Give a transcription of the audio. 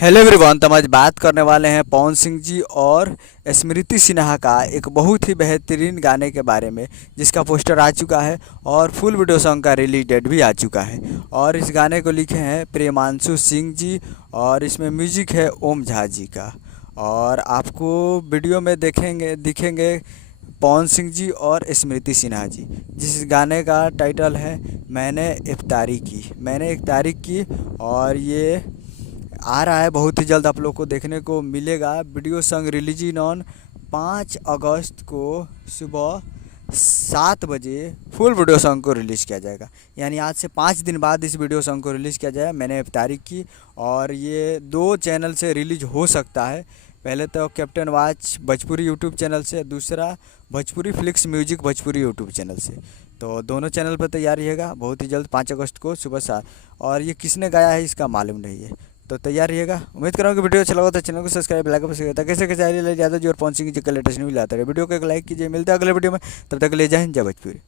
Hello everyone. तो हम आज बात करने वाले हैं पवन सिंह जी और स्मृति सिन्हा का एक बहुत ही बेहतरीन गाने के बारे में, जिसका पोस्टर आ चुका है और फुल वीडियो सॉन्ग का रिलीज डेट भी आ चुका है। और इस गाने को लिखे हैं प्रेमांशु सिंह जी और इसमें म्यूजिक है ओम झा जी का। और आपको वीडियो में दिखेंगे पवन सिंह जी और स्मृति सिन्हा जी। जिस गाने का टाइटल है मैंने एक तारीख की। और ये आ रहा है बहुत ही जल्द, आप लोग को देखने को मिलेगा। Video song release in on 5 अगस्त को सुबह 7 बजे फुल वीडियो सॉन्ग को रिलीज़ किया जाएगा। यानी आज से 5 दिन बाद इस वीडियो सॉन्ग को रिलीज़ किया जाएगा। मैंने तारीख की। और ये 2 चैनल से रिलीज हो सकता है। पहले तो captain watch Bhojpuri YouTube channel से, दूसरा Bhojpuri flix music Bhojpuri YouTube channel से। तो दोनों चैनल पर तैयार रहिएगा बहुत ही जल्द 5 अगस्त को सुबह 7। और ये किसने गाया है इसका मालूम नहीं है, तो तैयार रहिएगा। उम्मीद करूँ कि वीडियो अच्छा लगा तो चैनल को सब्सक्राइब लाइक कर कैसे कैसे ज़्यादा जो और पवन सिंह जी का लेटेस्ट न्यूज़ लाता है। वीडियो को एक लाइक कीजिए। मिलता है अगले वीडियो में, तब तक ले जाए जय भोजपुरी।